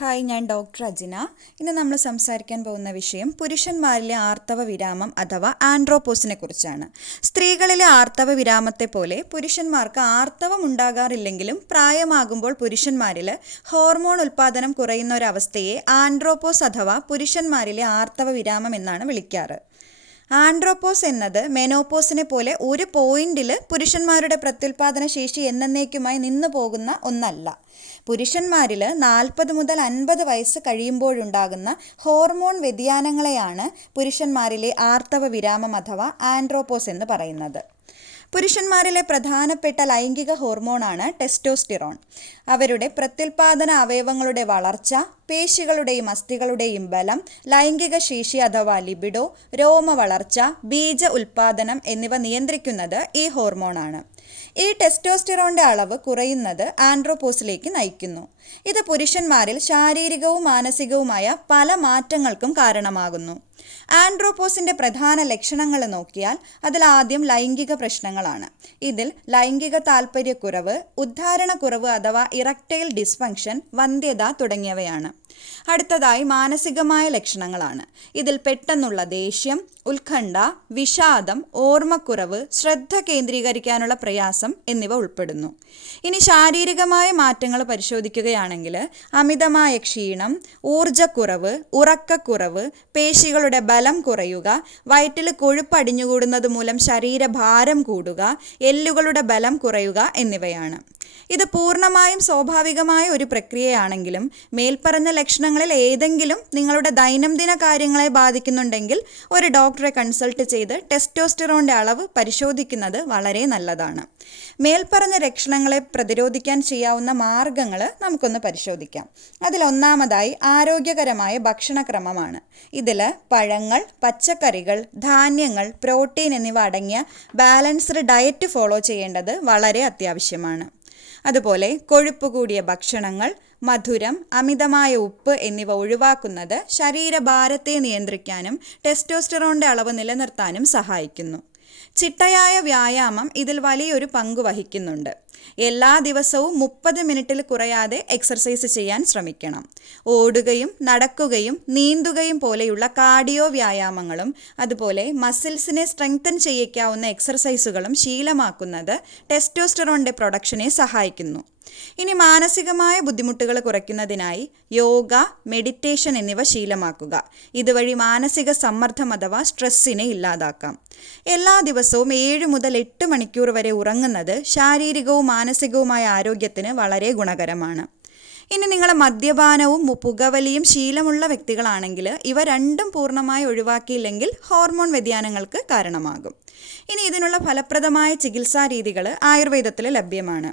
Hi, ഞാൻ doctor Ajina. ഇന്ന് നമ്മൾ സംസാരിക്കാൻ പോകുന്ന വിഷയം പുരുഷന്മാരിലെ ആർത്തവ വിരാമം അഥവാ ആൻഡ്രോപോസിനെ കുറിച്ചാണ്. സ്ത്രീകളിലെ ആർത്തവ വിരാമത്തെ പോലെ പുരുഷന്മാർക്ക് ആർത്തവം ഉണ്ടാകാറില്ലെങ്കിലും പ്രായമാകുമ്പോൾ പുരുഷന്മാരിൽ ഹോർമോൺ ഉൽപ്പാദനം കുറയുന്ന ഒരവസ്ഥയെ ആൻഡ്രോപോസ് അഥവാ പുരുഷന്മാരിലെ ആർത്തവ വിരാമം എന്നാണ് വിളിക്കാറ്. ആൻഡ്രോപോസ് എന്നത് മെനോപോസിനെ പോലെ ഒരു പോയിന്റിൽ പുരുഷന്മാരുടെ പ്രത്യുൽപാദന ശേഷി എന്നേക്കുമായി നിന്നു പോകുന്ന ഒന്നല്ല. പുരുഷന്മാരിൽ 40 മുതൽ 50 വയസ്സ് കഴിയുമ്പോഴുണ്ടാകുന്ന ഹോർമോൺ വ്യതിയാനങ്ങളെയാണ് പുരുഷന്മാരിലെ ആർത്തവ വിരാമം അഥവാ ആൻഡ്രോപോസ് എന്ന് പറയുന്നത്. പുരുഷന്മാരിലെ പ്രധാനപ്പെട്ട ലൈംഗിക ഹോർമോണാണ് ടെസ്റ്റോസ്റ്റിറോൺ. അവരുടെ പ്രത്യുൽപാദന അവയവങ്ങളുടെ വളർച്ച, പേശികളുടെയും അസ്ഥികളുടെയും ബലം, ലൈംഗിക ശേഷി അഥവാ ലിബിഡോ, രോമ വളർച്ച, ബീജ ഉൽപാദനം എന്നിവ നിയന്ത്രിക്കുന്നത് ഈ ഹോർമോണാണ്. ഈ ടെസ്റ്റോസ്റ്റിറോണിൻ്റെ അളവ് കുറയുന്നത് ആൻഡ്രോപോസിലേക്ക് നയിക്കുന്നു. ഇത് പുരുഷന്മാരിൽ ശാരീരികവും മാനസികവുമായ പല മാറ്റങ്ങൾക്കും കാരണമാകുന്നു. ആൻഡ്രോപോസിൻ്റെ പ്രധാന ലക്ഷണങ്ങൾ നോക്കിയാൽ അതിലാദ്യം ലൈംഗിക പ്രശ്നങ്ങളാണ്. ഇതിൽ ലൈംഗിക താൽപ്പര്യക്കുറവ്, ഉദ്ധാരണക്കുറവ് അഥവാ ഇറക്ടൈൽ ഡിസ്ഫങ്ഷൻ, വന്ധ്യത തുടങ്ങിയവയാണ്. അടുത്തതായി മാനസികമായ ലക്ഷണങ്ങളാണ്. ഇതിൽ പെട്ടെന്നുള്ള ദേഷ്യം, ഉത്കണ്ഠ, വിഷാദം, ഓർമ്മക്കുറവ്, ശ്രദ്ധ കേന്ദ്രീകരിക്കാനുള്ള പ്രയാസം എന്നിവ ഉൾപ്പെടുന്നു. ഇനി ശാരീരികമായ മാറ്റങ്ങൾ പരിശോധിക്കുകയാണെങ്കിൽ അമിതമായ ക്ഷീണം, ഊർജ്ജക്കുറവ്, ഉറക്കക്കുറവ്, പേശികളുടെ ബലം കുറയുക, വയറ്റിൽ കൊഴുപ്പ് അടിഞ്ഞുകൂടുന്നത് മൂലം ശരീരഭാരം കൂടുക, എല്ലുകളുടെ ബലം കുറയുക എന്നിവയാണ്. ഇത് പൂർണ്ണമായും സ്വാഭാവികമായ ഒരു പ്രക്രിയയാണെങ്കിലും മേൽപ്പറഞ്ഞ ലക്ഷണങ്ങളിൽ ഏതെങ്കിലും നിങ്ങളുടെ ദൈനംദിന കാര്യങ്ങളെ ബാധിക്കുന്നുണ്ടെങ്കിൽ ഒരു ഡോക്ടറെ കൺസൾട്ട് ചെയ്ത് ടെസ്റ്റോസ്റ്റിറോണിൻ്റെ അളവ് പരിശോധിക്കുന്നത് വളരെ നല്ലതാണ്. മേൽപ്പറഞ്ഞ ലക്ഷണങ്ങളെ പ്രതിരോധിക്കാൻ ചെയ്യാവുന്ന മാർഗങ്ങൾ നമുക്കൊന്ന് പരിശോധിക്കാം. അതിലൊന്നാമതായി ആരോഗ്യകരമായ ഭക്ഷണക്രമമാണ്. ഇതിൽ പഴങ്ങൾ, പച്ചക്കറികൾ, ധാന്യങ്ങൾ, പ്രോട്ടീൻ എന്നിവ അടങ്ങിയ ബാലൻസ്ഡ് ഡയറ്റ് ഫോളോ ചെയ്യേണ്ടത് വളരെ അത്യാവശ്യമാണ്. അതുപോലെ കൊഴുപ്പ് കൂടിയ ഭക്ഷണങ്ങൾ, മധുരം, അമിതമായ ഉപ്പ് എന്നിവ ഒഴിവാക്കുന്നത് ശരീരഭാരത്തെ നിയന്ത്രിക്കാനും ടെസ്റ്റോസ്റ്റിറോണിൻ്റെ അളവ് നിലനിർത്താനും സഹായിക്കുന്നു. ചിട്ടയായ വ്യായാമം ഇതിൽ വലിയൊരു പങ്ക് വഹിക്കുന്നുണ്ട്. എല്ലാ ദിവസവും 30 മിനിറ്റിൽ കുറയാതെ എക്സർസൈസ് ചെയ്യാൻ ശ്രമിക്കണം. ഓടുകയും നടക്കുകയും നീന്തുകയും പോലെയുള്ള കാർഡിയോ വ്യായാമങ്ങളും അതുപോലെ മസിൽസിനെ സ്ട്രെങ്തൻ ചെയ്യിക്കാവുന്ന എക്സർസൈസുകളും ശീലമാക്കുന്നത് ടെസ്റ്റോസ്റ്റിറോണിൻ്റെ പ്രൊഡക്ഷനെ സഹായിക്കുന്നു. ഇനി മാനസികമായ ബുദ്ധിമുട്ടുകൾ കുറയ്ക്കുന്നതിനായി യോഗ, മെഡിറ്റേഷൻ എന്നിവ ശീലമാക്കുക. ഇതുവഴി മാനസിക സമ്മർദ്ദം അഥവാ സ്ട്രെസ്സിനെ ഇല്ലാതാക്കാം. എല്ലാ ദിവസവും 7 മുതൽ 8 മണിക്കൂർ വരെ ഉറങ്ങുന്നത് ശാരീരികവും മാനസികവുമായ ആരോഗ്യത്തിന് വളരെ ഗുണകരമാണ്. ഇനി നിങ്ങൾ മദ്യപാനവും പുകവലിയും ശീലമുള്ള വ്യക്തികളാണെങ്കിൽ ഇവ രണ്ടും പൂർണ്ണമായി ഒഴിവാക്കിയില്ലെങ്കിൽ ഹോർമോൺ വ്യതിയാനങ്ങൾക്ക് കാരണമാകും. ഇനി ഇതിനുള്ള ഫലപ്രദമായ ചികിത്സാ രീതികൾ ആയുർവേദത്തിൽ ലഭ്യമാണ്.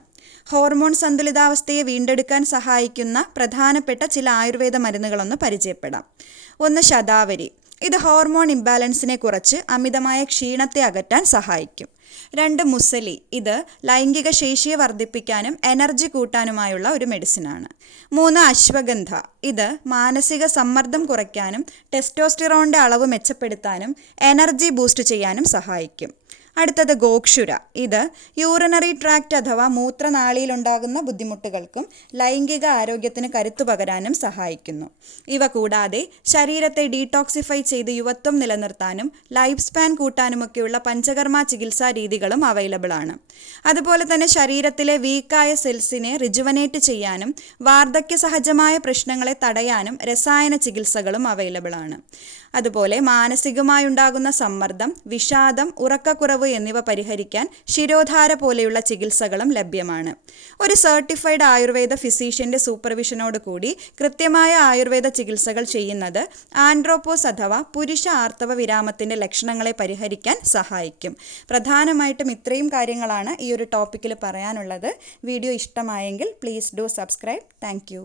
ഹോർമോൺ സന്തുലിതാവസ്ഥയെ വീണ്ടെടുക്കാൻ സഹായിക്കുന്ന പ്രധാനപ്പെട്ട ചില ആയുർവേദ മരുന്നുകളൊന്ന് പരിചയപ്പെടാം. 1 ശതാവരി. ഇത് ഹോർമോൺ ഇംബാലൻസിനെ കുറച്ച് അമിതമായ ക്ഷീണത്തെ അകറ്റാൻ സഹായിക്കും. 2 മുസലി. ഇത് ലൈംഗിക ശേഷിയെ വർദ്ധിപ്പിക്കാനും എനർജി കൂട്ടാനുമായുള്ള ഒരു മെഡിസിനാണ്. 3 അശ്വഗന്ധ. ഇത് മാനസിക സമ്മർദ്ദം കുറയ്ക്കാനും ടെസ്റ്റോസ്റ്റിറോണിൻ്റെ അളവ് മെച്ചപ്പെടുത്താനും എനർജി ബൂസ്റ്റ് ചെയ്യാനും സഹായിക്കും. അടുത്തത് ഗോക്ഷുര. ഇത് യൂറിനറി ട്രാക്റ്റ് അഥവാ മൂത്രനാളിയിലുണ്ടാകുന്ന ബുദ്ധിമുട്ടുകൾക്കും ലൈംഗിക ആരോഗ്യത്തിന് കരുത്തു പകരാനും സഹായിക്കുന്നു. ഇവ കൂടാതെ ശരീരത്തെ ഡീടോക്സിഫൈ ചെയ്ത് യുവത്വം നിലനിർത്താനും ലൈഫ് സ്പാൻ കൂട്ടാനുമൊക്കെയുള്ള പഞ്ചകർമ്മ ചികിത്സാ രീതികളും അവൈലബിൾ ആണ്. അതുപോലെ തന്നെ ശരീരത്തിലെ വീക്കായ സെൽസിനെ റിജുവനേറ്റ് ചെയ്യാനും വാർദ്ധക്യ സഹജമായ പ്രശ്നങ്ങളെ തടയാനും രസായന ചികിത്സകളും അവൈലബിൾ ആണ്. അതുപോലെ മാനസികമായുണ്ടാകുന്ന സമ്മർദ്ദം, വിഷാദം, ഉറക്കക്കുറവ് എന്നിവ പരിഹരിക്കാൻ ശിരോധാര പോലെയുള്ള ചികിത്സകളും ലഭ്യമാണ്. ഒരു സർട്ടിഫൈഡ് ആയുർവേദ ഫിസീഷ്യൻ്റെ സൂപ്പർവിഷനോട് കൂടി കൃത്യമായ ആയുർവേദ ചികിത്സകൾ ചെയ്യുന്നത് ആൻഡ്രോപോസ് അഥവാ പുരുഷ ആർത്തവ വിരാമത്തിൻ്റെ ലക്ഷണങ്ങളെ പരിഹരിക്കാൻ സഹായിക്കും. പ്രധാനമായിട്ടും ഇത്രയും കാര്യങ്ങളാണ് ഈ ഒരു ടോപ്പിക്കിൽ പറയാനുള്ളത്. വീഡിയോ ഇഷ്ടമായെങ്കിൽ please do subscribe. Thank you.